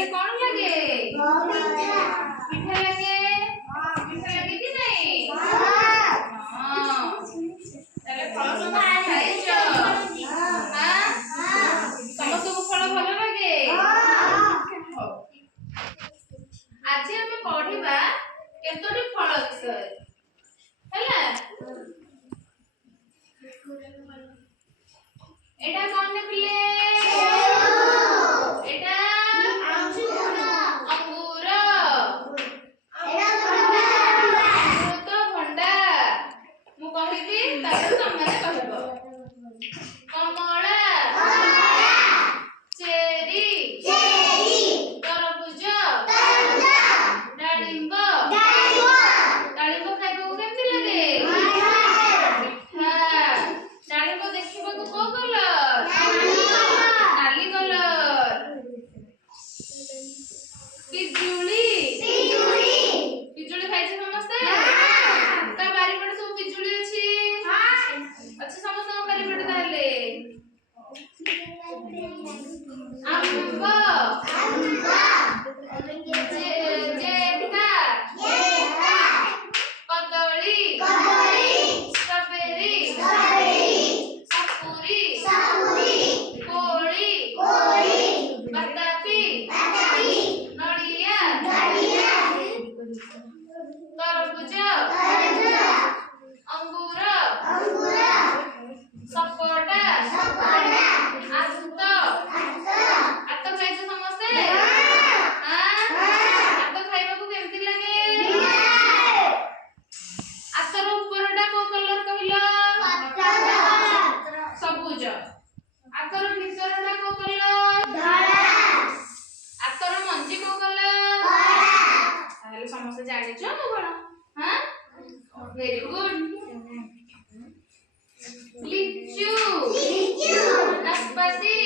ଖାଇଲେ କଣ ଲାଗେ? ମିଠା ଲାଗେ। ମିଠା ଲାଗେ କି ନାହିଁ? ତାହେଲେ ଫଳ ସମସ୍ତେ ଖାଇଛ? ସମସ୍ତଙ୍କୁ ଫଳ ଭଲ ଲାଗେ? ଆଜି ଆମେ ପଢିବା କେତୋଟି ଫଳ ବିଷୟରେ ହେଲା। ଏଟା କଣ ନେଲେ? ଏଟା अंगूर। अमृतभंडा। मु कहिबी तापर तमने कहब। कमला। चेरी। तरबूज। डालिंब। डालिंब खाइबा केमती लागे? मिठा। डालिंब देखिबाकू को कलर? नाली कलर। पिजुली। पिजुली खाइছে ସମସ୍ତେ? ତା ବାରିପଟେ ସବୁ ପିजुଳି ଅଛି? ଅଛି ସମସ୍ତଙ୍କ ବାରିପଟେ ତାହେଲେ। आंब। जेटा। कदली। स्ट्रॉबेरी। सपुरी। कोली। बाताबी। नड़िया। तरबूज। अंगूर। सपोटा। आत खाइছো ସମସ୍ତେ? आत खाइबाकू केमती लागे? आतर उपरटा को कलर कहिलो? सबुज। आतर भितरटा को कलर? धଳा। आतर मंजी को कलर? ताहले समस्त जानिछो न कोन? हां वेरी गुड। लिचू। नाशपाती।